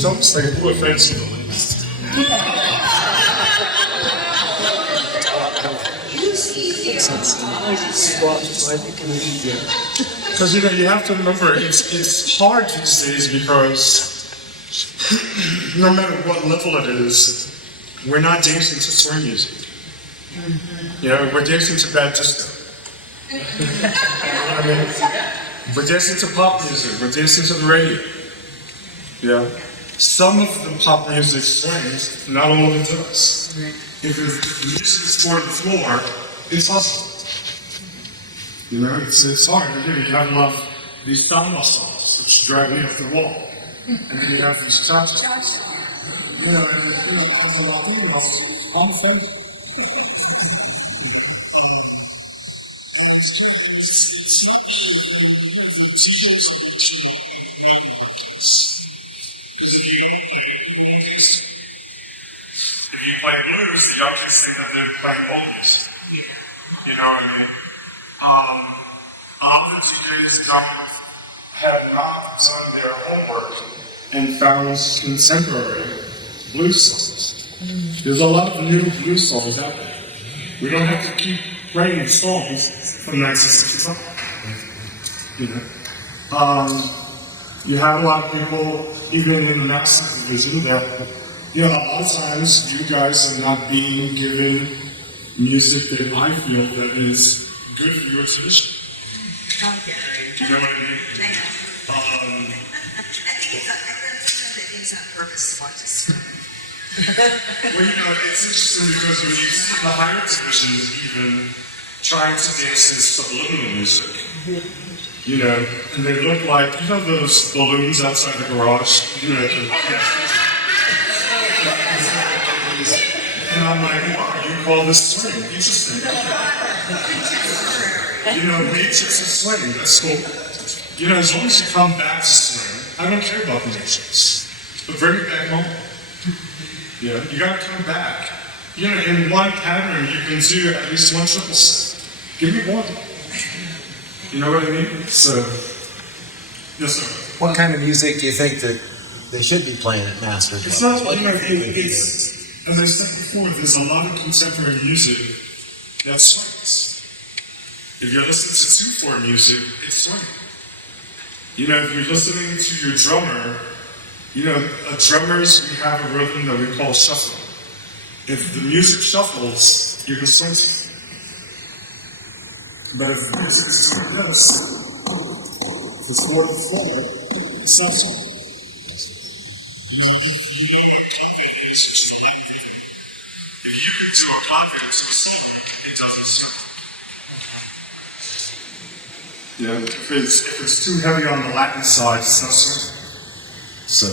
It's almost like who offends you the least. Because you have to remember, it's hard these days because no matter what level it is, we're not dancing to swing music. We're dancing to bad disco. You know what I mean? We're dancing to pop music. We're dancing to the radio. Yeah. Some of the pop music swings, not all of it does. If the music is for the floor, it's hustle. It's hard to do. You have a lot of these samba songs, which drag me off the wall. And then you have these cha-cha. On faith. It's not true that you have the t-shirts on the channel markets. Because if you don't play oldies, if you play blues, the young kids think that they're playing oldies. You know what I mean? Other teachers have not done their homework and found contemporary blues songs. There's a lot of new blues songs out there. We don't have to keep writing songs from 1965. You have a lot of people, even in the master division, that a lot of times you guys are not being given music that I feel that is good for your tradition. Okay. Do you know what I mean? I think it's on purpose. Well, it's interesting because when you see the higher divisions even trying to dance in subliminal music, and they look like, those balloons outside the garage, and I'm like, wow, you call this swing? Interesting. Matrix is swing, that's cool. As long as you come back to swing, I don't care about the matrix, but bring it back home. You gotta come back. In one pattern, you can do at least one triple set. Give me one. You know what I mean? So, yes, sir. What kind of music do you think that they should be playing at Masters? It's not, it's, as I said before, there's a lot of contemporary music that swings. If you're listening to 2/4 music, it's swinging. If you're listening to your drummer, drummers, we have a rhythm that we call shuffle. If the music shuffles, you can swing to it. But if the music is doing this, it's more the floor, it's not swing. If you can do a confidence to a song, it doesn't swing. If it's too heavy on the Latin side, it's not swing. So,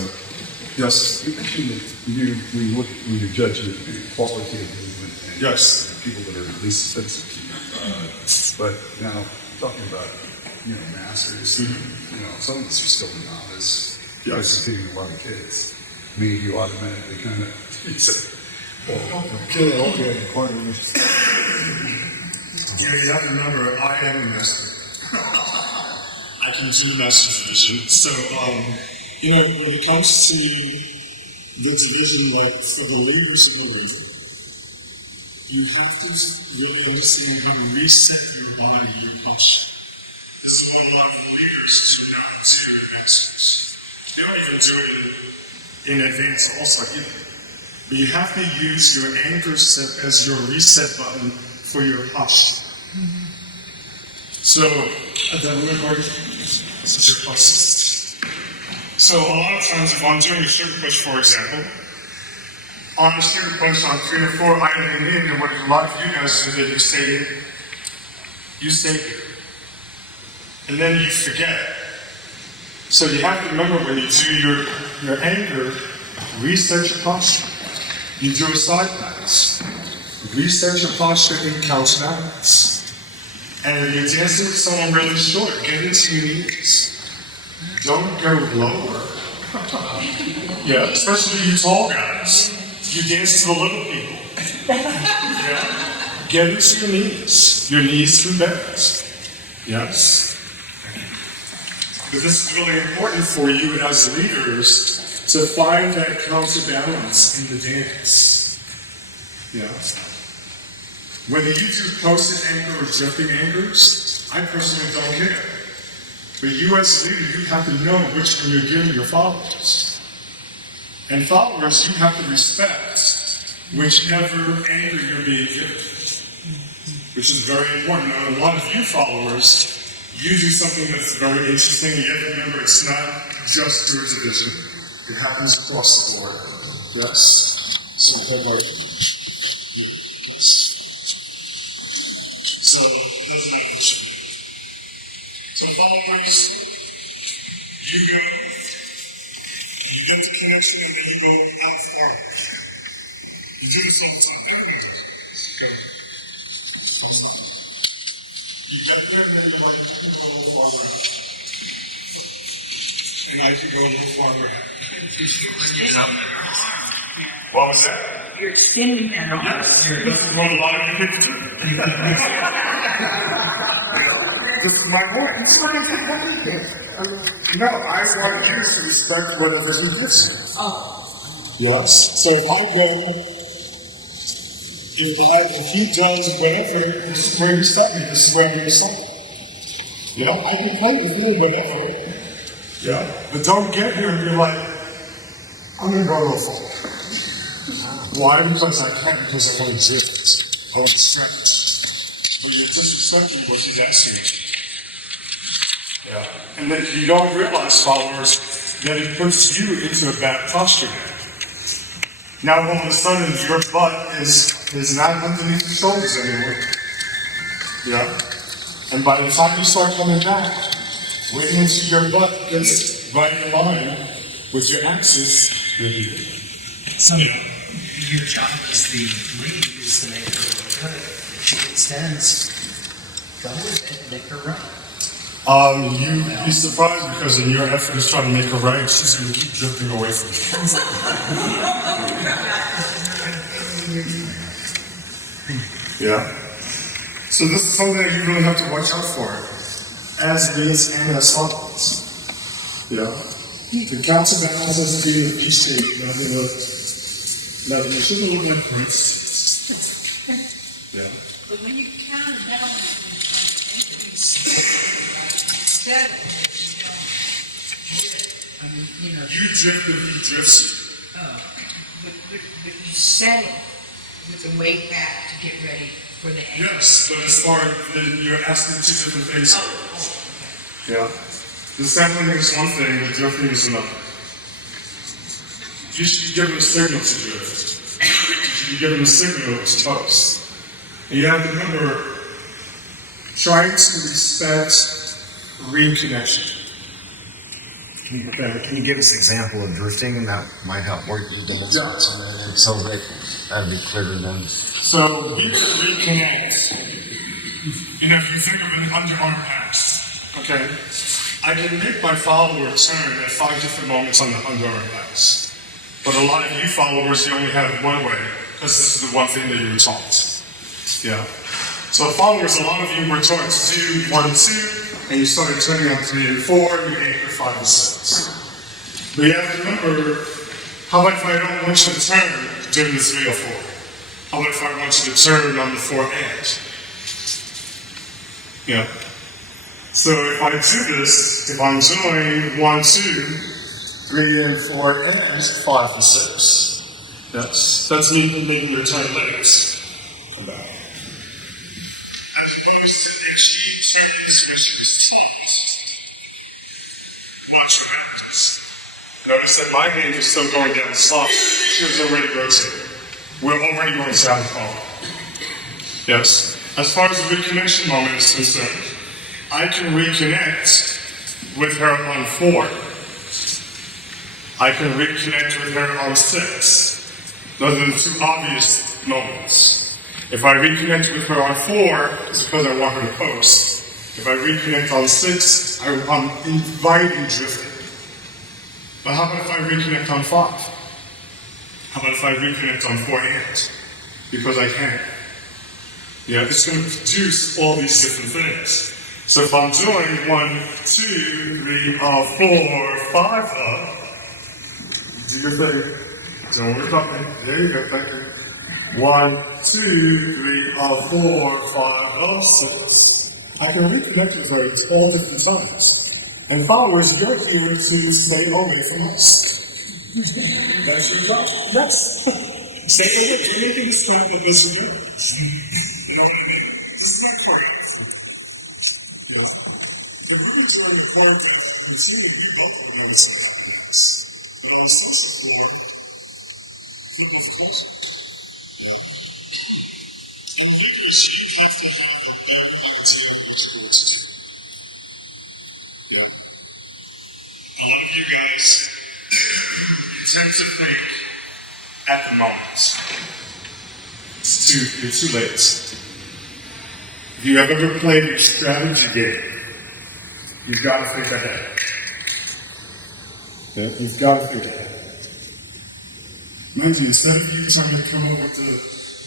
yes. When you judge the quality of movement and yes, people that are least sensitive to but now talking about masters, some of us are still novice, executing a lot of kids. You automatically kind of say, okay, you have to remember, I am a master. I can do master division. So, when it comes to the division, like for the leaders of the ring, you have to really understand how to reset your body, your posture. This is what a lot of the leaders do not do the masters. They don't even do it in advance also either. But you have to use your anchor step as your reset button for your posture. So, this is your posture. So a lot of times if I'm doing a sugar push, for example, on a sugar push on 3 or 4, I lean in, and what a lot of you guys do is you stay here. And then you forget. So you have to remember when you do your anchor, reset your posture. You do a side balance. Reset your posture in couch balance. And if you're dancing with someone really short, get into your knees. Don't go lower. Especially you tall guys. You dance to the little people. Get into your knees. Your knees through bends. Yes. Because this is really important for you as leaders to find that counterbalance in the dance. Yeah. Whether you do posted anchor or drifting anchors, I personally don't care. But you as a leader, you have to know which one you're giving your followers. And followers, you have to respect whichever anchor you're being given. Which is very important. Now, a lot of you followers, you do something that's very interesting. You have to remember it's not just your division. It happens across the board. Yes? So, yes. So, it doesn't have an issue. So, followers, you go, you get the connection, and then you go out far. You do this all the time. Everyone does it. Go. You get there, and then you're like, you can go a little farther out. And I can go a little farther out. What was that? You're extending that arm. Yes, this is what a lot of you people do. This is my voice. No, I want you to respect what the vision gives you. Oh. Yes. So if I go, if he does whatever, this is where you step me, this is where you're saying. You know, I can play with you whatever. Yeah. But don't get here and be like, I'm going to go a little forward. Why? Because I can't, because I want to drift. I want to stretch. But you're disrespecting what he's asking you. Yeah. And then you don't realize, followers, that it puts you into a bad posture now. Now all of a sudden your butt is not underneath the shoulders anymore. Yeah. And by the time you start coming back, waiting until your butt gets right in line with your axis, you're here. So your job as the lead is to make her look good. If she extends, go with it, make her right. You'd be surprised because in your effort to try to make her right, she's going to keep drifting away from you. Yeah. So this is something that you really have to watch out for, as leads and as followers. Yeah. The counterbalance has to be in each shape. Nothing. It shouldn't look like Prince. Yeah. But when you counterbalance, instead of, You drift if he drifts you. but you set it with the weight back to get ready for the angle. Yes, but as far as you're asking two different things. Yeah. The sampling is one thing, the drifting is another. You should be given a signal to drift. You should be given a signal to toast. And you have to remember, trying to respect reconnection. Can you give us an example of drifting? That might help work your dance so that that'd be clearer then. So you can reconnect. And if you think of an underarm pass, okay, I can make my follower turn at 5 different moments on the underarm pass. But a lot of you followers, you only have one way, because this is the one thing that you were taught. Yeah. So followers, a lot of you were taught to do 1, 2, and you started turning on 3 and 4, and you anchor 5 and 6. But you have to remember, how about if I don't want you to turn during the 3 or 4? How about if I want you to turn on the 4 edge? Yeah. So if I do this, if I'm doing 1, 2, 3 and 4 edge, 5 and 6. That's me making the turn legs. As opposed to the cheap turns which was taught. Watch what happens. Notice that my hand is still going down soft. She was already rotating. We're already going south forward. Yes. As far as the reconnection moment is concerned, I can reconnect with her on 4. I can reconnect with her on 6. Those are the 2 obvious moments. If I reconnect with her on 4, it's because I want her to post. If I reconnect on 6, I'm inviting drifting. But how about if I reconnect on 5? How about if I reconnect on 4 hands? Because I can. Yeah, it's going to produce all these different things. So if I'm doing 1, 2, 3, 4, 5 up, Do your thing. Don't worry about me. There you go, thank you. 1, 2, 3, 4, 5, 6. I can reconnect with her at all different times. And followers, you're here to stay away from us. That's your job. Yes. Stay away. We're making this crap a business. You know what I mean? This is my point. Yeah. The movies are in the quarantine, and it seems to be both of them on the side. But on the social floor, people are closer. Yeah. And figures you have to have a better opportunity to do this. Yeah. A lot of you guys tend to think at the moment. You're too late. If you have ever played your strategy game, you've got to think ahead. Yeah, you've got to think ahead. Mind you, instead of you trying to come up with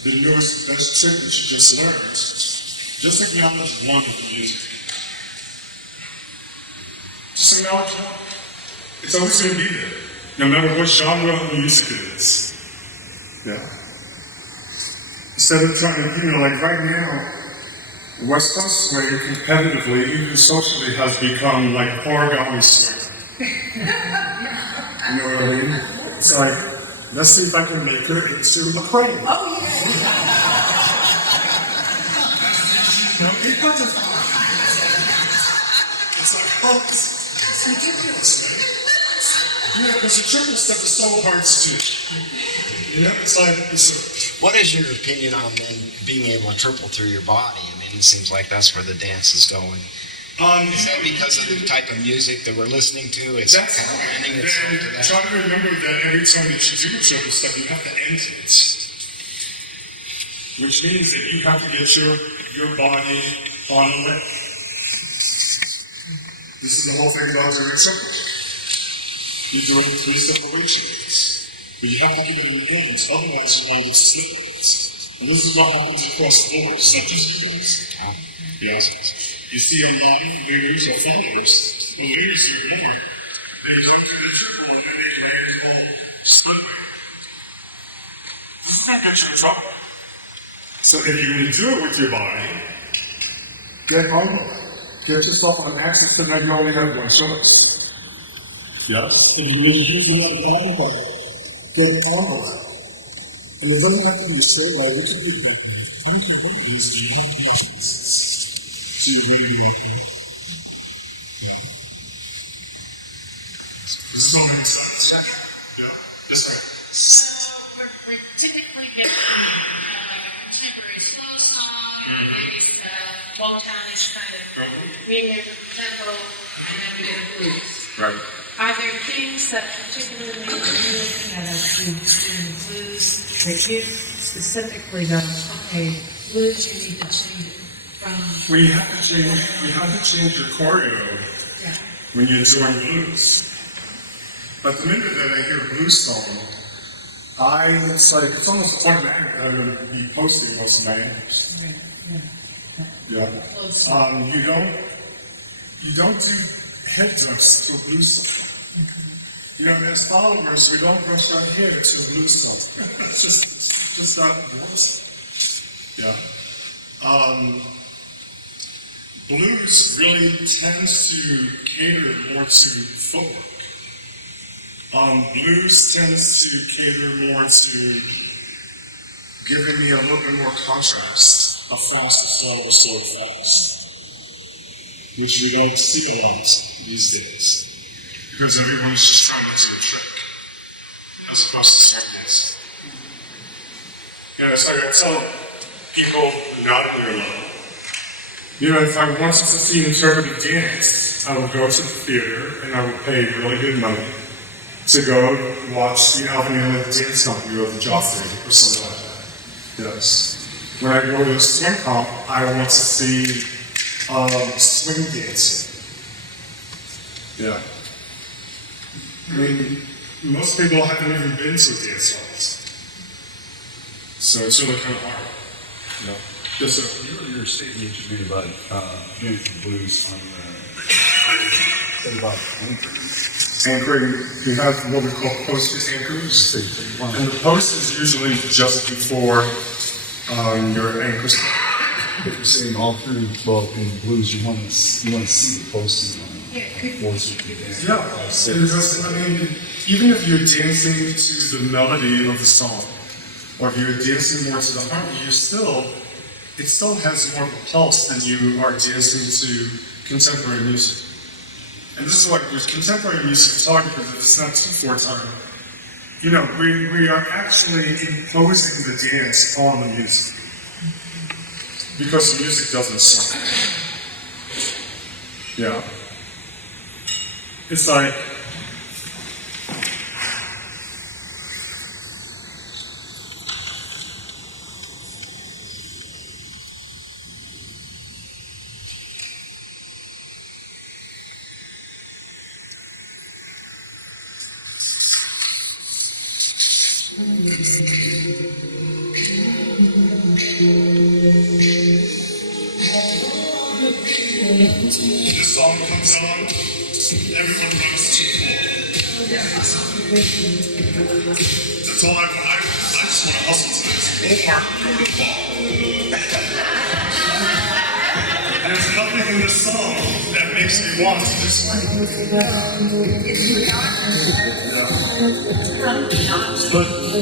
the newest, best trick that you just learned, just acknowledge one of the music. Just acknowledge one. It's always going to be there, no matter what genre of music it is. Yeah. Instead of trying to, like right now, West Coast swing competitively, even socially, has become like origami swing. You know what I mean? It's like, let's see if I can make her into a crane. Oh, yeah. No, it doesn't. It's like, oh, it's ridiculous, man. Yeah, because the triple step is so hard to do. You know, it's like, What is your opinion on then being able to triple through your body? I mean, it seems like that's where the dance is going. Is that because of the type of music that we're listening to? It's kind of lending itself to that. Try to remember that every time that you do a triple step, you have to end it. Which means that you have to get your body on the way. This is the whole thing about doing triple. You do it in 3 separations. But you have to give it an end, otherwise you're going to slip it. And this is what happens across the board, it's not just you guys. Yeah. You see a lot of leaders or followers, the leaders are born, they run through the triple and then they land the whole split. This is not get you in trouble. So if you're going to do it with your body, get on with it. Get yourself on an axis and then you only have one choice. Yes? If you really do want to body part, get on with it. And it doesn't have to be straight leg, it could be a bent leg. Why can't make it easy? You have to be on so you're ready to walk. Yeah. This is all makes sense. Yeah. Yes, sir. So we're typically getting temporary slow song, Motown-ish kind of medium tempo, and then we get a blues. Right. Are there things that particularly you're looking at as you doing blues that you specifically go, okay, blues you need to change it from? Well, you have to change your choreo when you're doing blues. But the minute that I hear a blues song, it's almost automatic that I'm going to be posting most of my answers. Right, Yeah. You don't do head jumps to a blues song. You know, as followers, we don't brush our hair to a blues song. It's just not works. Yeah. Blues really tends to cater more to footwork. Blues tends to cater more to giving me a little bit more contrast, a fast, a slow, a slow, fast, which we don't see a lot these days because everyone's just trying to do a trick as opposed to something. Yeah, it's like I tell people not in their level. You know, if I wanted to see interpretive dance, I would go to the theater and I would pay really good money to go watch the Alvin Ailey Dance Company or the Joffrey or something like that. Yes. When I go to a swing comp, I want to see swing dancing. Yeah. I mean, most people haven't even been to dance halls. So it's really kind of hard. Yeah. Yes, sir. Your statement you made about dancing blues on about 20 anchoring, you have what we call post anchors. And the post is usually just before your anchor. If you're saying all through, well, in blues, you want to see the posting on it. Yeah, because, I mean, even if you're dancing to the melody of the song, or if you're dancing more to the harmony, it still has more of a pulse than you are dancing to contemporary music. And this is what with contemporary music is hard because it's not 2/4 time. You know, we are actually imposing the dance on the music. Because the music doesn't sing. Yeah. It's like, this song comes on, everyone runs to the floor. That's all I just want to hustle to this. Or go to the ball. There's nothing in this song that makes me want to just But the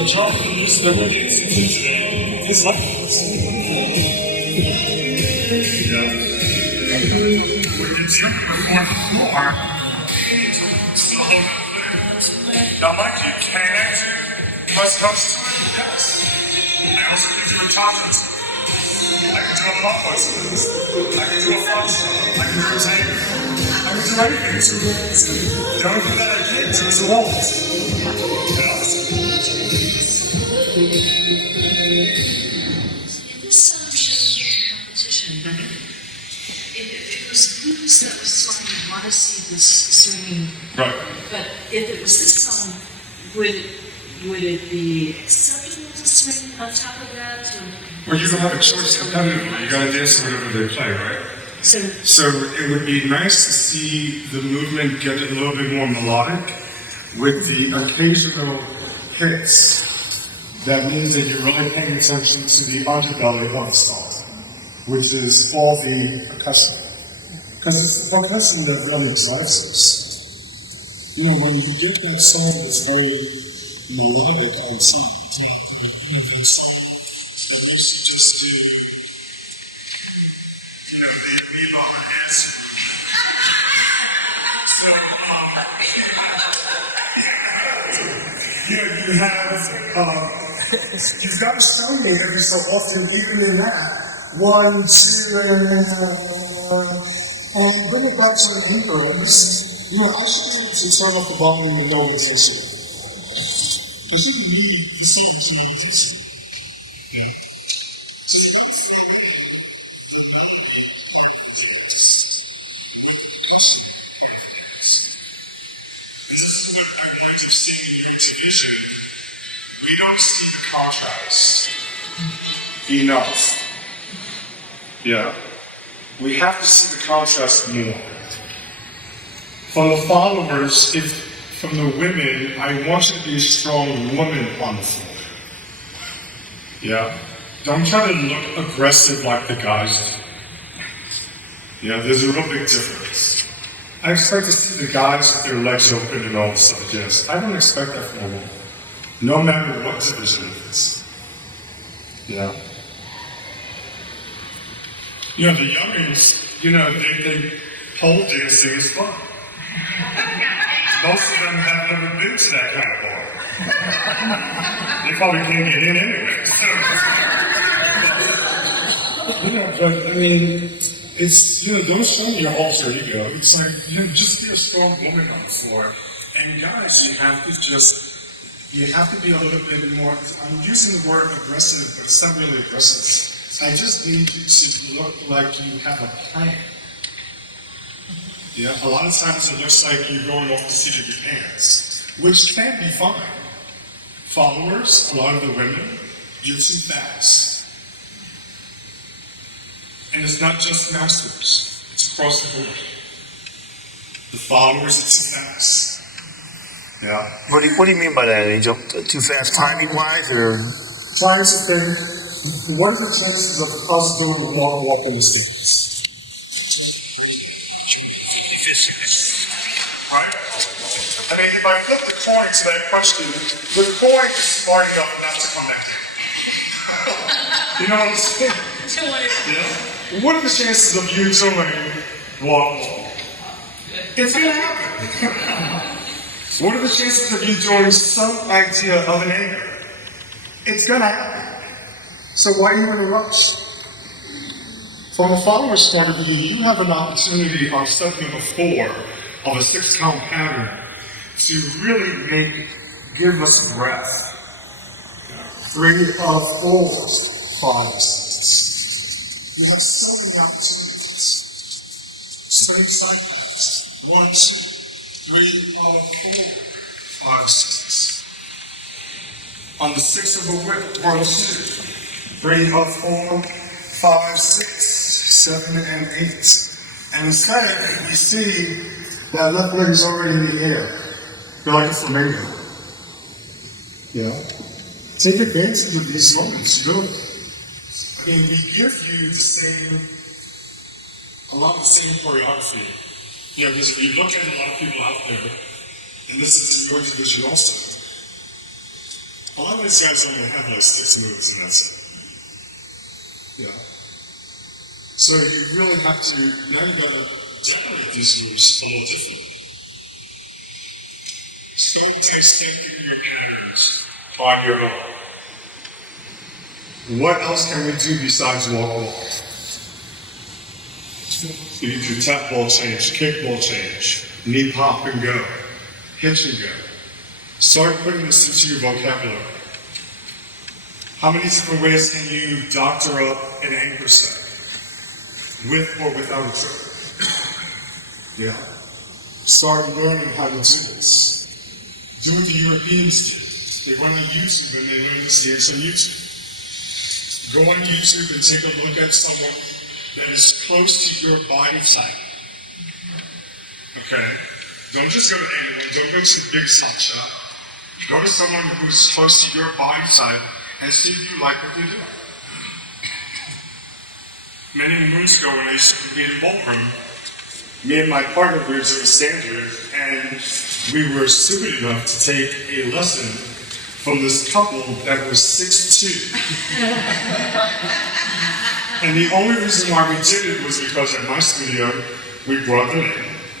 majority of the music that we're dancing to today is like this. Yeah. When you're jumping before the floor, it's the whole thing. Now, mind you, can I do press ups to it? Yes. I also can do a tangent. I can do a clockwise to this. I can do a foxtrot. I can do a tango. I can do anything to it. The only thing that I can't do is a waltz. Yeah. This song shows you competition. If it was blues that was song, you'd want to see this swinging. Right. But if it was this song, would it be acceptable to swing on top of that? Well, you don't have a choice competitively. You gotta dance to whatever they play, right? So it would be nice to see the movement get a little bit more melodic with the occasional hits. That means that you're really paying attention to the underbelly of the song, which is all the percussion. Because it's the percussion that really drives us. You know, when you get that song that's very melodic outside, just the, you have, you've got to sound it every so often, even in that. 1, 2, and bring it back to the windows. You know, I should be able to turn off the volume and know it's also. Because you can read the songs like this. So you got to throw in to navigate part of this with percussion. And this is what I like to see in your vision. We don't see the contrast enough. Yeah. We have to see the contrast more. From the followers, from the women, I want you to be a strong woman on the floor. Yeah. Don't try to look aggressive like the guys do. Yeah, there's a real big difference. I expect to see the guys with their legs open and all this stuff, yes. I don't expect that from a woman. No matter what division it is. Yeah. You know, the youngins, they pole dancing is fun. Most of them have never been to that kind of bar. They probably can't get in anyway. But I mean, it's, don't show me your alter ego. It's like, just be a strong woman on the floor. And guys, you have to be a little bit more, I'm using the word aggressive, but it's not really aggressive. I just need you to look like you have a plan. Yeah, a lot of times it looks like you're going off the seat of your pants, which can be fine. Followers, a lot of the women, you're too fast. And it's not just masters, it's across the board. The followers are too fast. Yeah. What do you mean by that, Angel? Too fast timing wise, or? Trying to think, what are the chances of us doing a walk in the sequence? Right? I mean, if I flip the coin to that question, the coin is smart enough not to come back. You know what I'm saying? Yeah. What are the chances of you doing walk? It's gonna happen. What are the chances of you doing some idea of an angle? It's gonna happen. So why are you in a rush? From a follower's point of view, you have an opportunity on step number 4 of a 6-count pattern to really give us breath. 3 of 4, 5 of 6. We have so many opportunities. So many side paths. 1, 2, 3 of 4, 5, 6. On the 6 of a whip, 1, 2, 3 of 4, 5, 6, 7, and 8. And instead, we see that left leg is already in the air. You're like a flamingo. Yeah. Take advantage of these moments, really. I mean, we give you a lot of the same choreography. You know, because if you look at a lot of people out there, and this is in your division also, a lot of these guys only have like 6 moves and that's it. Yeah. So you really have to, now you gotta generate these moves a little different. Start testing your patterns on your own. What else can we do besides walk? You can do tap ball change, kick ball change, knee pop and go, hitch and go. Start putting this into your vocabulary. How many different ways can you doctor up an anchor set? With or without a trick? Yeah. Start learning how to do this. Do what the Europeans did. They went on YouTube and they learned this dance on YouTube. Go on YouTube and take a look at someone that is close to your body type. Okay? Don't just go to anyone. Don't go to the biggest hot shot. Go to someone who's close to your body type and see if you like what they do. Many moons ago when I used to be in ballroom, me and my partner we were doing standard, and we were stupid enough to take a lesson from this couple that was 6'2". And the only reason why we did it was because at my studio, we brought them in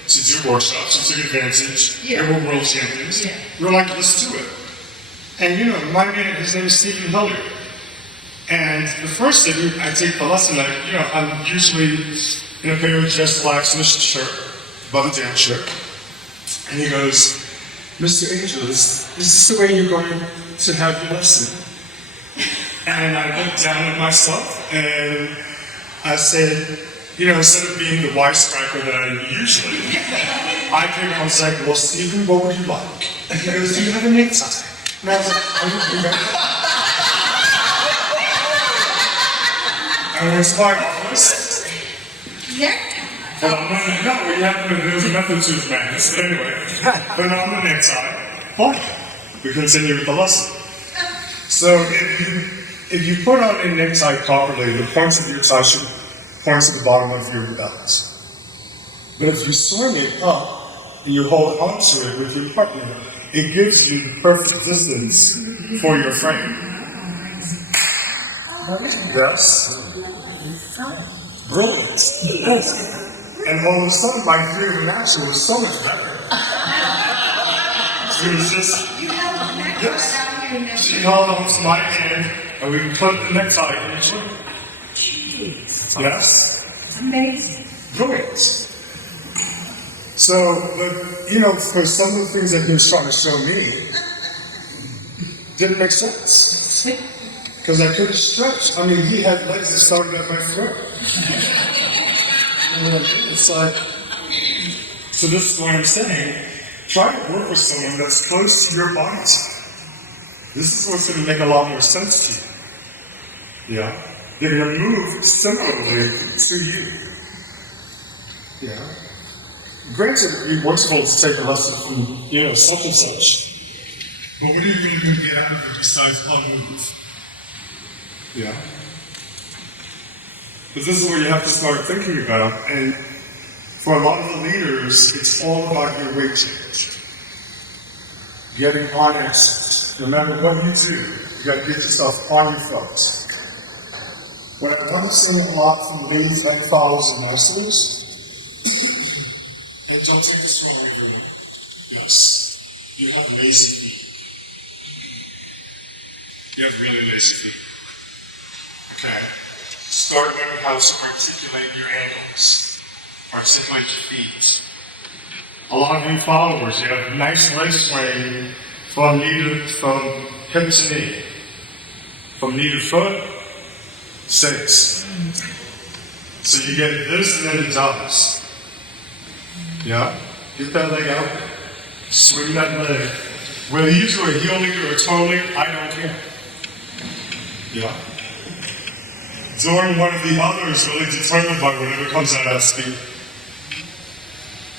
to do workshops and took advantage. Yeah. They were world champions. Yeah. We were like, let's do it. And you know, my man, his name is Stephen Hilliard. And the first thing, I take the lesson, I'm usually in a pair of just black Smith shirt, button-down shirt. And he goes, Mr. Angel, is this the way you're going to have your lesson? And I looked down at myself and I said, instead of being the wisecracker that I usually I was like, well, Stephen, what would you like? And he goes, do you have a necktie? And I was like, are you ready? And it's quite obvious. There's a method to his madness. But anyway, but on the necktie, fine. We continue with the lesson. So if you put on a necktie properly, the points of your tie should point to the bottom of your belt. But if you swing it up and you hold onto it with your partner, it gives you the perfect distance for your frame. Yes. Brilliant. Yes. And all of a sudden, my theory of action was so much better. It was just, yes. She held on to my hand, and we put the necktie in each other. Yes. Amazing. Brilliant. So, but, for some of the things that he was trying to show me, didn't make sense. Because I couldn't stretch. I mean, he had legs that started at my throat. It's like, so this is what I'm saying. Try to work with someone that's close to your body type. This is what's going to make a lot more sense to you. Yeah? They're going to move similarly to you. Yeah? Granted, it'd be wonderful to take a lesson from, such and such. But what are you really going to get out of it besides one move? Yeah. But this is what you have to start thinking about. And for a lot of the leaders, it's all about your weight change. Getting on it. No matter what you do, you got to get yourself on your feet. What I want to say a lot from ladies like followers and wrestlers, and don't take this wrong, everyone. Yes, you have lazy feet. You have really lazy feet. Okay? Start learning how to articulate your ankles. Articulate your feet. A lot of you followers, you have nice leg swing from hip to knee. From knee to foot, 6. So you get this and then it jumps. Yeah? Get that leg out. Swing that leg. Whether you do a heel lead or a toe lead, I don't care. Yeah? Doing one of the others really determined by whatever comes out of that speed.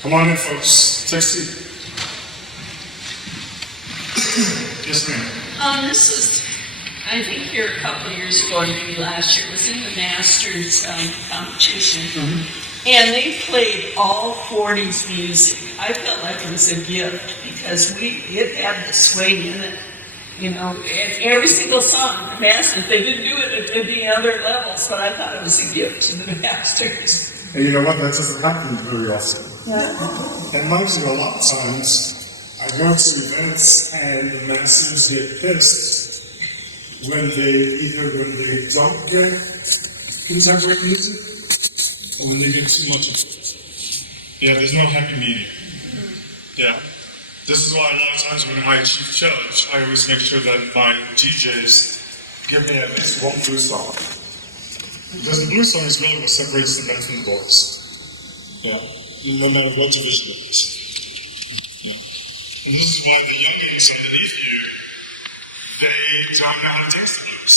Come on in, folks. Take a seat. Yes, ma'am. This was, I think here a couple of years ago, or maybe last year, it was in the Masters competition. Mm-hmm. And they played all 40s music. I felt like it was a gift because it had the swing in it. And every single song, the Masters, they didn't do it at the other levels, but I thought it was a gift to the Masters. And you know what? That doesn't happen very often. Yeah. And mind you, a lot of times, I go to events and the Masters get pissed when they don't get contemporary music or when they get too much of it. Yeah, there's no happy medium. Yeah. This is why a lot of times when I chief judge, I always make sure that my DJs give me at least one blues song. Because the blues song is really what separates the men from the boys. Yeah. No matter what division it is. Yeah. And this is why the youngins underneath you, they don't know how to dance the blues.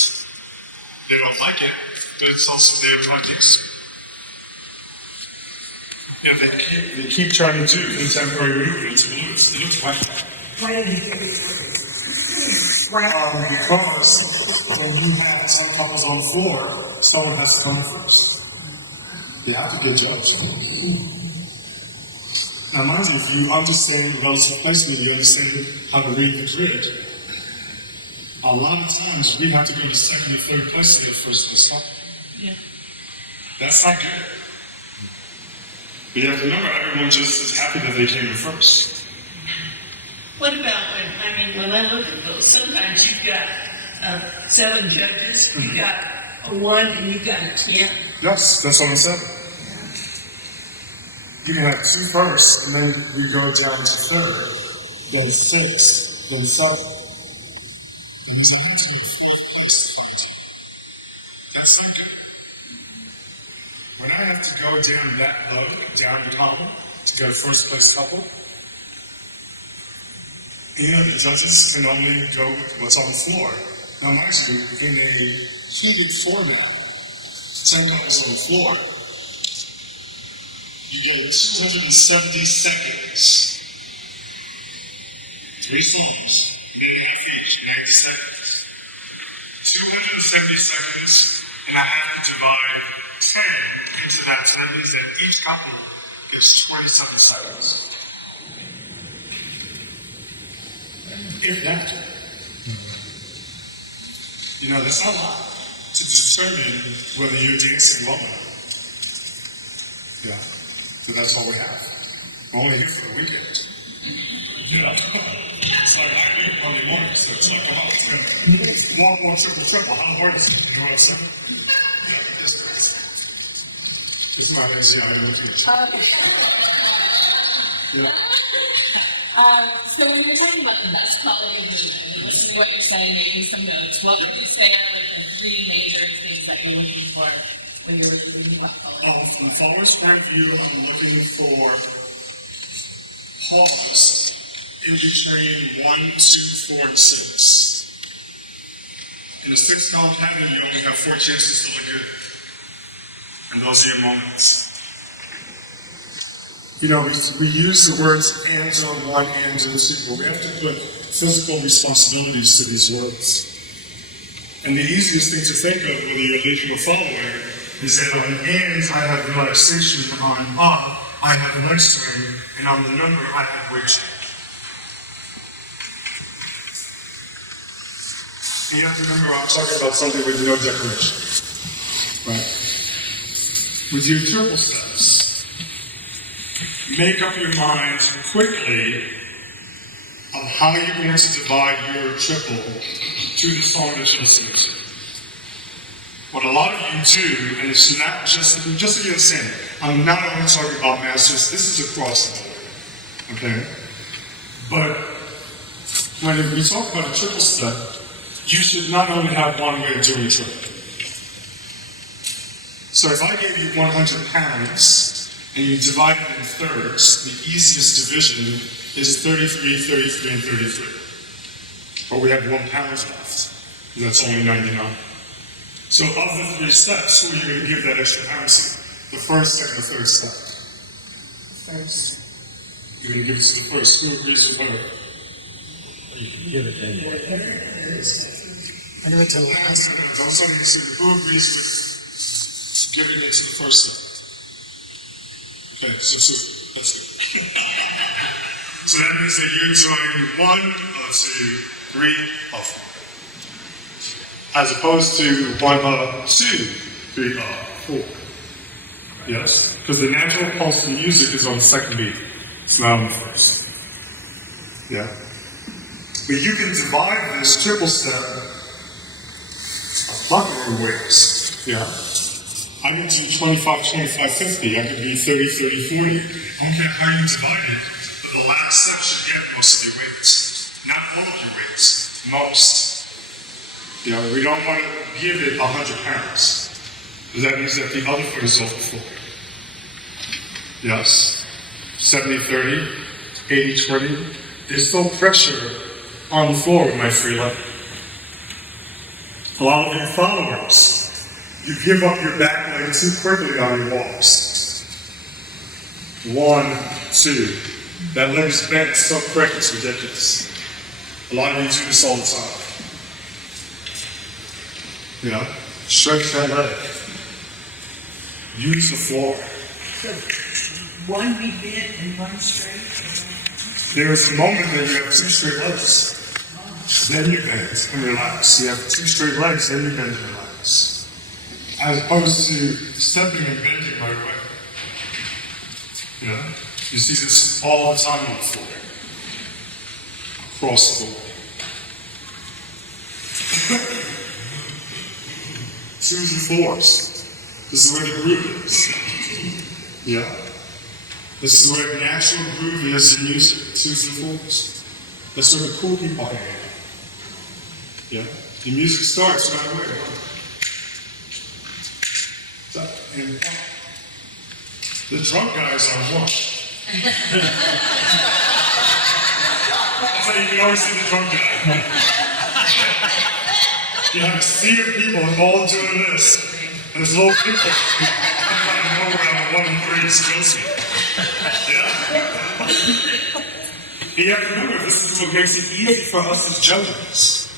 They don't like it, but it's also their practice. Yeah, they keep trying to do contemporary movements to blues. It looks like that. Why did he do it? Because when you have 10 couples on the floor, someone has to come in first. They have to get judged. Now, mind you, if you understand relative placement, you understand how to read the grid. A lot of times we have to go to second or third place to get first place couple. Yeah. That's not good. But you have to remember, everyone just is happy that they came in first. What about when I look at those, sometimes you've got 7 judges, you've got a 1 and you've got a 10. Yes, that's what I said. You can have 2 first, and then you go down to 3rd, then 6th, then 7th. And there's a hunting 4th place to find you. That's so good. When I have to go down that low, down the column, to go first place couple, the judges can only go with what's on the floor. Now, mind you, in a heated format, 10 couples on the floor, you get 270 seconds. 3 songs, minute and a half each, 90 seconds. 270 seconds, and I have to divide 10 into that, so that means that each couple gets 27 seconds. If that. That's not a lot to determine whether you're dancing well or not. Yeah. So that's all we have. We're only here for the weekend. Yeah. It's like I do Monday morning, so it's like, come on, one simple. How hard is it? You know what I'm saying? Yeah, this is my lazy eye looking at. Yeah. So when you're talking about the best quality of movement, and listening to what you're saying, making some notes, what would you say are like the 3 major things that you're looking for when you're really thinking about quality? From the follower's point of view, I'm looking for pause in between 1, 2, 4, and 6. In a 6-column pattern, you only have 4 chances to look good. And those are your moments. You know, we use the words ands on one, ands on two, but we have to put physical responsibilities to these words. And the easiest thing to think of, whether you're a leader or follower, is that on ands I have relaxation, on I have leg swing, and on the number I have weight change. And you have to remember I'm talking about something with no decoration. Right? With your triple steps, make up your mind quickly of how you're going to divide your triple to the song that you're listening to. What a lot of you do, and it's not just so you understand, I'm not only talking about masters, this is across the board. Okay? But when we talk about a triple step, you should not only have one way of doing a triple. So if I gave you 100 pounds and you divide it in thirds, the easiest division is 33, 33, and 33. But we have 1 pound left, and that's only 99. So of the 3 steps, who are you going to give that extra pound to? The first, second, or third step? First. You're going to give it to the first. Who agrees with her? You can give it anyway. I do it to the last. Don't say who agrees with giving it to the first step? Okay, so Sue, that's good. So that means that you're doing 1, 2, 3, 4. As opposed to 1, 2, 3, 4. Yes? Because the natural pulse of music is on the second beat. It's not on the first. Yeah? But you can divide this triple step a plethora of ways. Yeah? I can do 25, 25, 50. I could be 30, 30, 40. I don't care how you divide it, but the last step should get most of your weights. Not all of your weights, most. You know, we don't want to give it 100 pounds. Because that means that the other foot is off the floor. Yes. 70, 30, 80, 20. There's still pressure on the floor with my free leg. A lot of your followers, you give up your back leg too quickly on your walks. 1, 2. That leg is bent so quick, it's ridiculous. A lot of you do this all the time. You know, stretch that leg. Use the floor. So, one be bent and one straight? There is a moment that you have 2 straight legs. Then you bend and relax. You have 2 straight legs, then you bend and relax. As opposed to stepping and bending right away. You know? You see this all the time on the floor. Across the board. 2s and 4s. This is where the groove is. Yeah. This is where the natural groove is in music. 2s and 4s. That's where the cool people hang out. Yeah. The music starts right away. And the drunk guys are 1. That's how you can always see the drunk guy. You have a sea of people all doing this, and there's little people out of nowhere on the 1 and 3 skills. Yeah? You have to remember, this is what makes it easy for us as judges.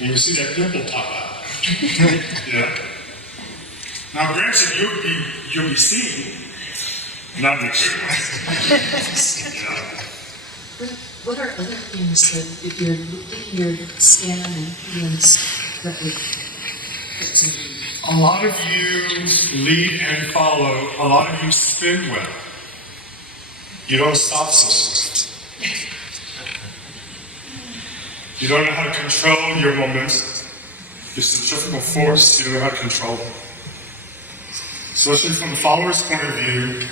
And you see that pimple pop out. Yeah? Now, granted, you'll be seen, not materialized. Yeah. What are other things that if you're looking at your scan and hands that would a lot of you lead and follow, a lot of you spin well. You don't stop so soon. You don't know how to control your momentum. Your centrifugal force, you don't know how to control it. Especially from the follower's point of view,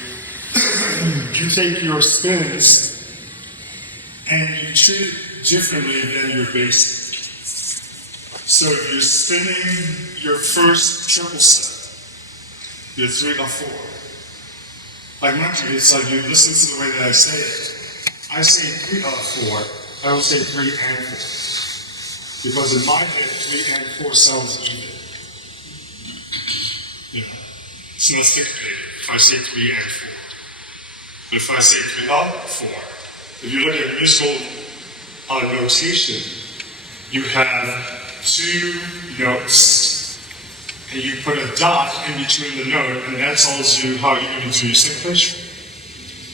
you take your spins and you treat it differently than your basic. So if you're spinning your first triple step, you're 3 or 4. Like mind you, it's like you listen to the way that I say it. I say 3 or 4, I don't say 3 and 4. Because in my head, 3 and 4 sounds even. You know? It's not syncopated if I say 3 and 4. But if I say 3 up, 4, if you look at musical notation, you have 2 notes, and you put a dot in between the note, and that tells you how you're going to do your syncopation.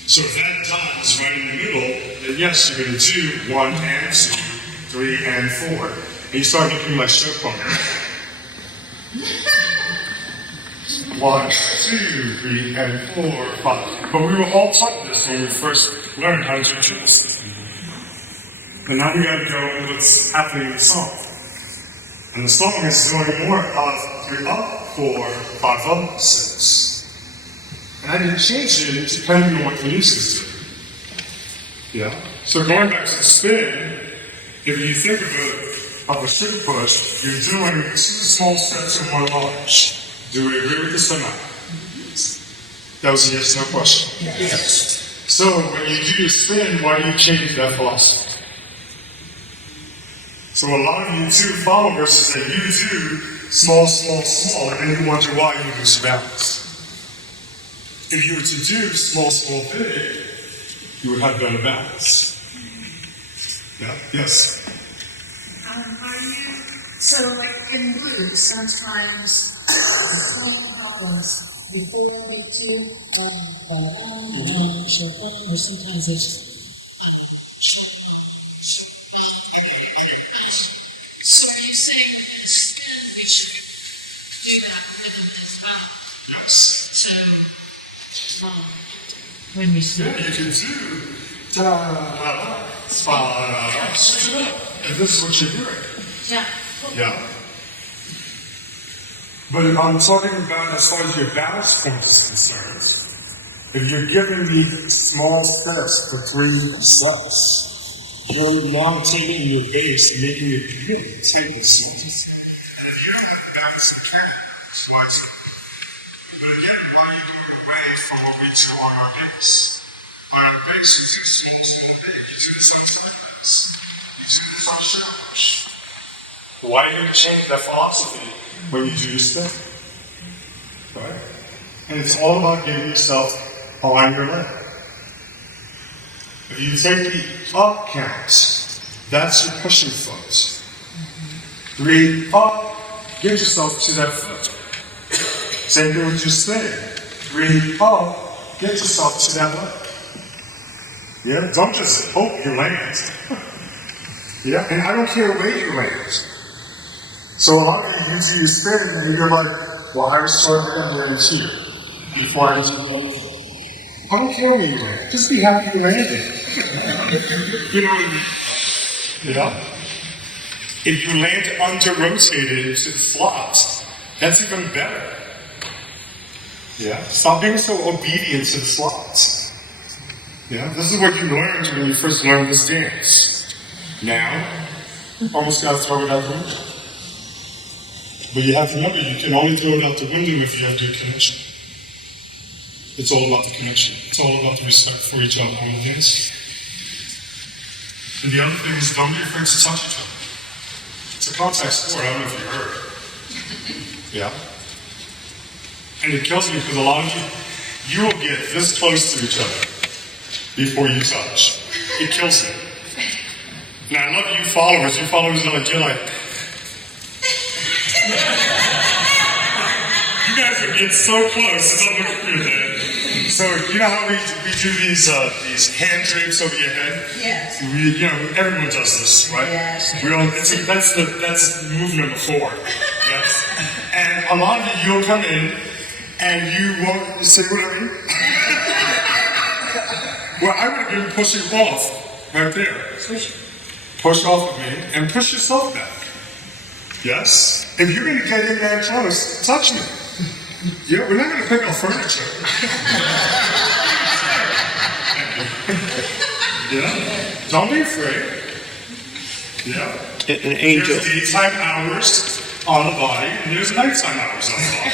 So if that dot is right in the middle, then yes, you're going to do 1 and 2, 3 and 4. And you start looking like stroke poker. 1, 2, 3, and 4, 5. But we were all taught this when we first learned how to do tricks. And now we gotta go with what's happening in the song. And the song is doing more of 3 up, 4, 5 up, 6. And I didn't change it depending on what the music is doing. Yeah? So going back to the spin, if you think of a sugar push, you're doing 2 small steps and 1 large. Do we agree with this or not? That was a yes, no question. Yes. So when you do your spin, why do you change that philosophy? So a lot of you do follow verses that you do small, small, small, and then you wonder why you lose balance. If you were to do small, small, big, you would have better balance. Yeah? Yes? Are you, so like in blues, sometimes the song problems before we do, sometimes it's So are you saying with the spin we should do that rhythm as well? Yes. So When we see Yeah, you can do da-da-da, spa-da-da, switch it up. And this is what you're doing. yeah. Yeah. But if I'm talking about as far as your balance point is concerned, if you're giving me small steps for 3 steps, you're now taking your base and making it really take the steps. And if you don't have the balance, you can't. Why is it? But again, why are you moving away from what we do on our base? On our base, we do small, small, big. You do this on cycles. You do this on shoulders. Why are you going to change that philosophy when you do this thing? Right? And it's all about getting yourself on your leg. If you take the up count, that's your pushing foot. 3 up, get yourself to that foot. Same thing with your spin. 3 up, get yourself to that leg. Yeah, don't just hope you land. Yeah, and I don't care where you land. So a lot of you do your spin and you're like, well, I was sort of land here before I was I don't care where you land. Just be happy you landed. You know what I mean? Yeah? If you land under-rotated to the slots, that's even better. Yeah? Stop being so obedient to the slots. Yeah? This is what you learned when you first learned this dance. Now, almost got to throw it out the window. But you have to remember, you can only throw it out the window if you have good connection. It's all about the connection. It's all about the respect for each other on the dance. And the other thing is, don't be afraid to touch each other. It's a contact sport, I don't know if you heard. Yeah? And it kills me because a lot of you will get this close to each other before you touch. It kills me. Now I love you followers. You followers are like, you're like, you guys are getting so close. It's almost weird, man. So you know how we do these hand drapes over your head? Yes. Everyone does this, right? Yes. That's move number 4. Yes. And a lot of you'll come in and you won't say what I mean. Well, I would have been pushing off right there. Push off of me and push yourself back. Yes? If you're going to get in that close, touch me. Yeah, we're not going to pick up furniture. Yeah? Don't be afraid. Yeah? An angel. There's daytime hours on the body, and there's nighttime hours on the body.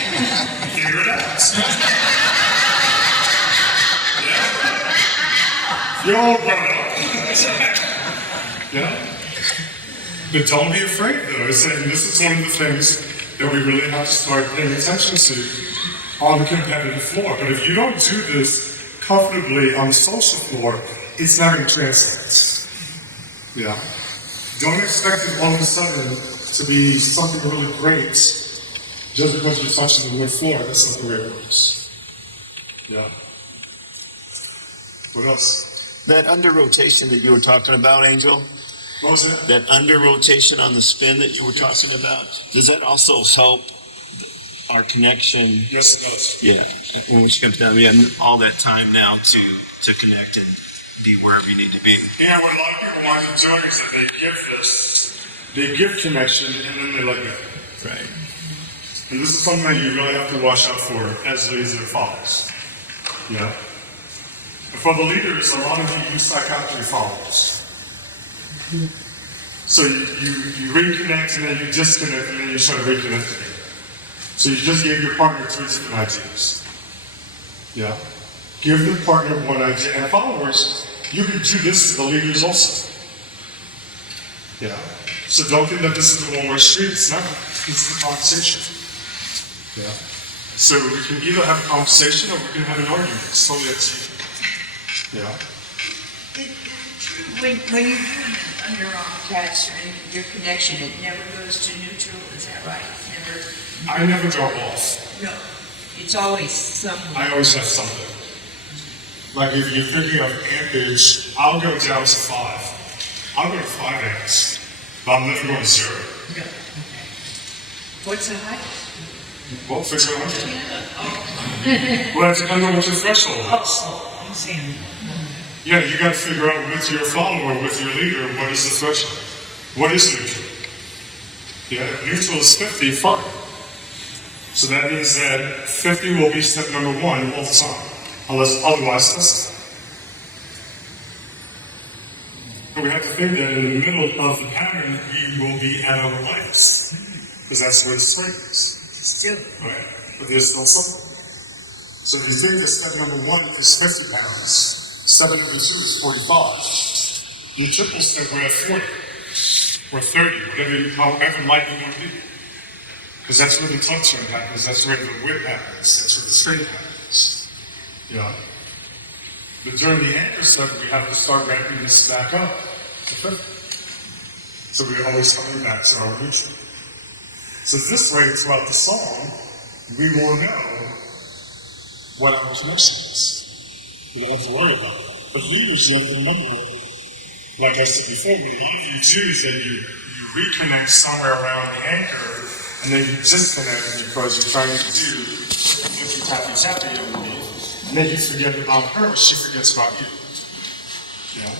Figure it out. Yeah? You're all grown up. Yeah? But don't be afraid, though. And this is one of the things that we really have to start paying attention to on the competitive floor. But if you don't do this comfortably on the social floor, it's not going to translate. Yeah. Don't expect it all of a sudden to be something really great just because you're touching the wood floor. That's not the way it works. Yeah. What else? That under rotation that you were talking about, Angel, What was that? that under rotation on the spin that you were talking about, does that also help our connection? Yes, it does. Yeah, when we spend time, yeah, all that time now to connect and be wherever you need to be. Yeah, what a lot of people wind up doing is that they give connection and then they let go. Right. And this is something that you really have to watch out for as leaders and followers. Yeah. And for the leaders, a lot of you use psychiatry followers. So you reconnect and then you disconnect and then you try to reconnect again. So you just gave your partner 3 different ideas. Yeah. Give the partner one idea. And followers, you can do this to the leaders also. Yeah. So don't think that this is a one-way street. It's not. This is a conversation. Yeah. So we can either have a conversation or we can have an argument. It's totally up to you. Yeah. When you're doing an underarm attachment, your connection, it never goes to neutral, is that right? I never go off. No, it's always somewhere. I always have something. Like if you're thinking of ampage, I'll go down to 5. I'll go to 5 amps, but I'm never going to 0. No, okay. What's the height? Well, fix it 100. Well, it depends on what your threshold is. Oh, I'm saying. Yeah, you got to figure out with your follower, with your leader, what is the threshold? What is neutral? Yeah, if neutral is 50, fine. So that means that 50 will be step number 1 all the time, unless otherwise tested. But we have to think that in the middle of the pattern, we will be at our lights, because that's where the swing is. Still. Right? But there's still something. So if you think that step number 1 is 50 pounds, step number 2 is 45, your triple step we're at 40, or 30, however light you want to be. Because that's where the tuck turn happens, that's where the whip happens, that's where the straight happens. Yeah. But during the anchor step, we have to start ramping this back up to 50. So we're always coming back to our neutral. So this way, throughout the song, we will know what our connection is. We don't have to worry about it. But leaders, you have to remember, like I said before, what you do is that you reconnect somewhere around the anchor, and then you disconnect because you're trying to do flicky tappy underneath, and then you forget about her, she forgets about you. Yeah.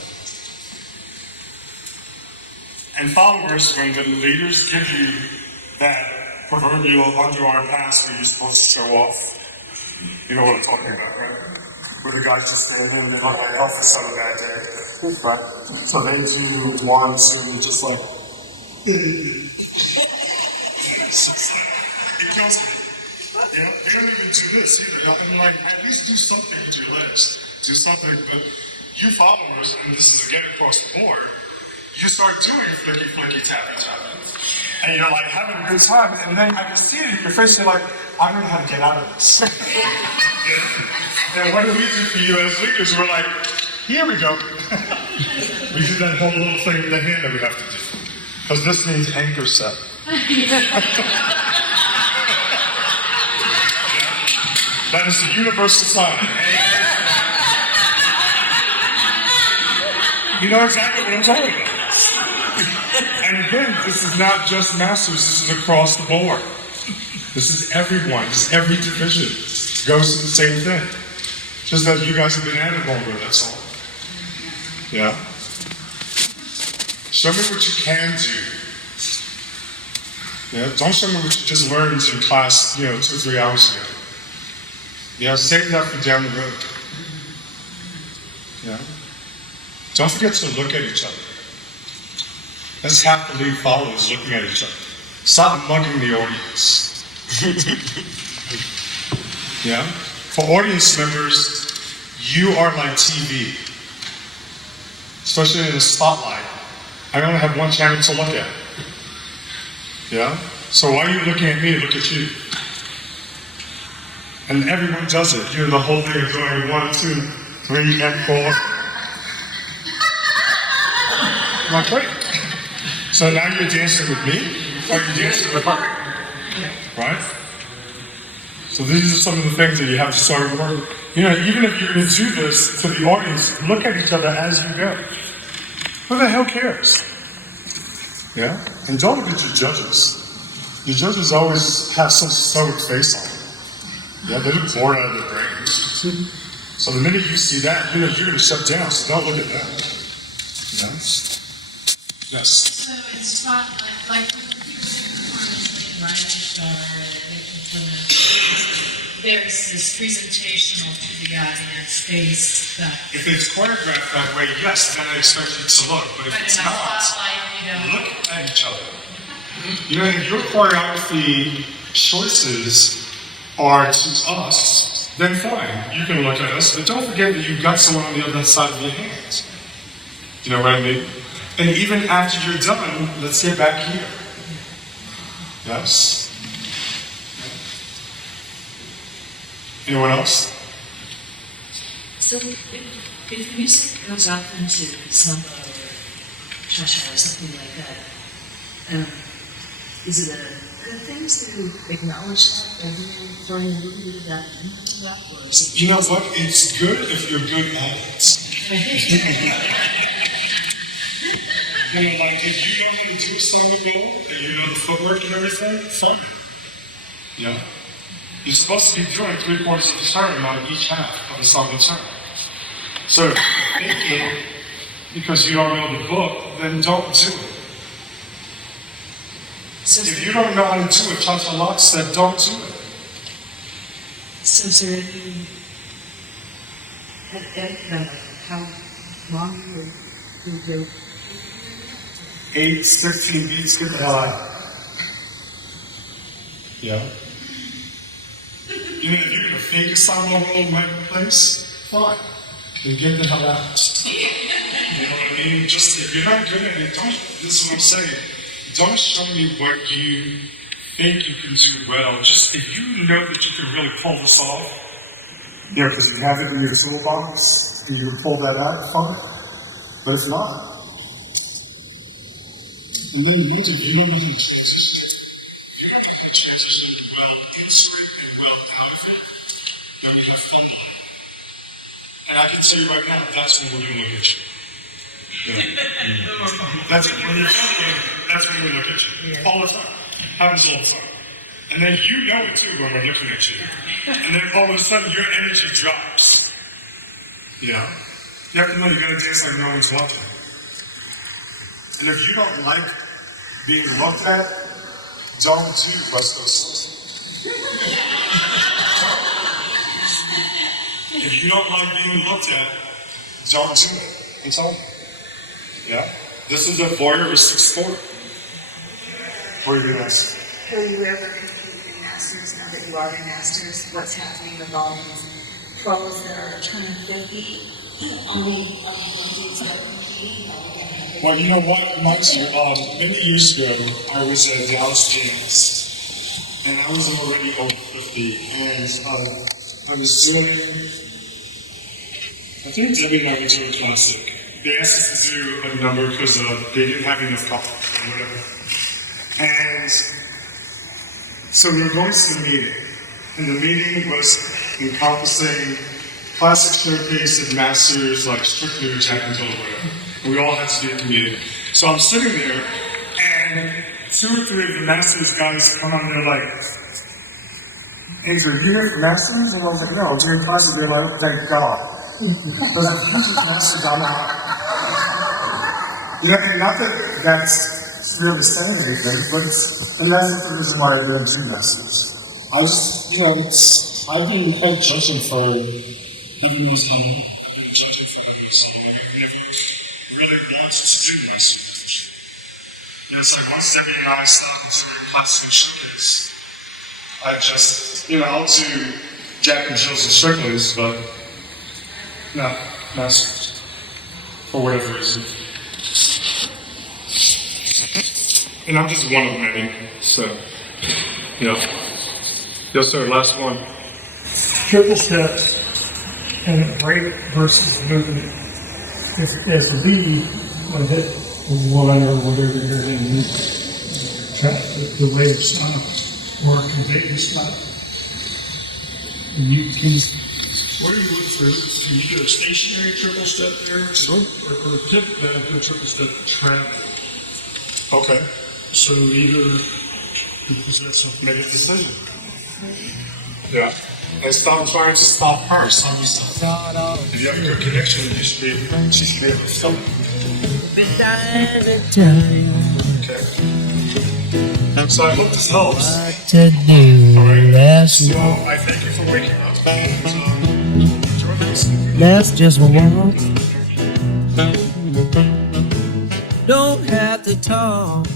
And followers, when the leaders give you that proverbial underarm pass where you're supposed to show off, you know what I'm talking about, right? Where the guys just stand in and they look like Elvis on a bad day. Right? So they do 1, 2, and just like, it kills me. You know, they don't even do this either. I mean, like, at least do something with your legs. Do something, but you followers, and this is again across the board, you start doing flicky, tappy. And you're like having a good time, and then I can see it in your face, you're like, I don't know how to get out of this. And what do we do for you as leaders? We're like, here we go. We do that whole little thing with the hand that we have to do. Because this means anchor set. That is the universal sign. You know exactly what I'm talking about. And again, this is not just masters, this is across the board. This is everyone, this is every division goes to the same thing. Just that you guys have been at it longer, that's all. Yeah? Show me what you can do. Yeah? Don't show me what you just learned in class, 2 or 3 hours ago. Yeah, save that for down the road. Yeah? Don't forget to look at each other. That's half the lead followers looking at each other. Stop mugging the audience. Yeah? For audience members, you are like TV. Especially in the spotlight. I only have one channel to look at. Yeah? So why are you looking at me? Look at you. And everyone does it. You know, the whole thing of doing 1, 2, 3, and 4. Not great. So now you're dancing with me, or you're dancing with her. Right? So these are some of the things that you have to start working. You know, even if you're going to do this to the audience, look at each other as you go. Who the hell cares? Yeah? And don't look at your judges. Your judges always have some stoic face on them. Yeah, they look bored out of their brains. So the minute you see that, you know, you're going to shut down, so don't look at that. Yes? Yes. So it's not like when people do performance, like Rising Star, there's this presentational to the audience based stuff. If it's choreographed that way, yes, then I expect you to look. But if But in it's a not, spotlight, you know. look at each other. You know, if your choreography choices are to us, then fine, you can look at us, but don't forget that you've got someone on the other side of your hands. You know what I mean? And even after you're done, let's get back here. Yes? Anyone else? So if music goes off into samba or cha-cha or something like that, is it a good thing to acknowledge that everyone throwing a little bit of that into that, or is it? You know what? It's good if you're good at it. You know, like if you know how to do something go, and you know the footwork and everything, fine. Yeah. You're supposed to be doing 3/4 of the turn on each half of a song and turn. So if you're thinking because you don't know the book, then don't do it. So If you don't know how to do a cha-cha lots, then don't do it. So is there any, how long will you 8, 16 beats, get the hell out. Yeah. You know, if you're gonna fake a samba roll right in place, fine. Then get the hell out. You know what I mean? Just if you're not good at it, don't. This is what I'm saying. Don't show me what you think you can do well. Just if you know that you can really pull this off, you know, because you have it in your toolbox and you can pull that out, fine. But if not, and then once you know how to transition, if you have to transition well into it and well out of it, then we have fun. And I can tell you right now, that's when we're going to look at you. Yeah. That's when you're talking, that's when we look at you. All the time. Happens all the time. And then you know it too when we're looking at you. And then all of a sudden your energy drops. Yeah. You have to know you're going to dance like no one's watching. And if you don't like being looked at, don't do West Coast Source. If you don't like being looked at, don't do it. It's all. Yeah? This is a voyeuristic sport. What are you going to ask? Will you ever compete in masters now that you are in masters? What's happening with all these pros that are turning 50? On the days that competing? Well, you know what, Mike? Many years ago, I was at Dallas Jams, and I was already over 50, and I was doing, I think Debbie and I were doing classic. They asked us to do a number because they didn't have enough coffee or whatever. And so we were going to the meeting, and the meeting was encompassing classic showcase and masters like Strictly or Jack and Jill or whatever. And we all had to be at the meeting. So I'm sitting there, and 2 or 3 of the masters guys come on, they're like, "Hey, so you here for masters?" And I was like, "No, I'm doing classic." They're like, "Thank God." Because if you just masters, I'm out. You know, and not that that's really saying anything, but and that's the reason why I didn't do masters. I just, you know, I've been head judging for heaven knows how long. I've been judging for heaven knows how long. I never really wanted to do masters. You know, it's like once Debbie and I started doing classic showcase, I just, you know, I'll do Jack and Jill's and Strictly's, but not masters for whatever reason. And I'm just one of many, so, you know. Yes, sir, last one. triple steps and a break versus movement. If as a lead, when hit one or whatever you're in, the way of stop or convey the stop, you can. What are you looking for? Can you do a stationary triple step there? Sure. Or typically I do a triple step travel. Okay. So either because that's something make a decision. Yeah. I stop trying to stop her. If you have a good connection, you should be able to stop. Okay. So I hope this helps. Alright. So I thank you for waking up. Let's just walk. Don't have to talk.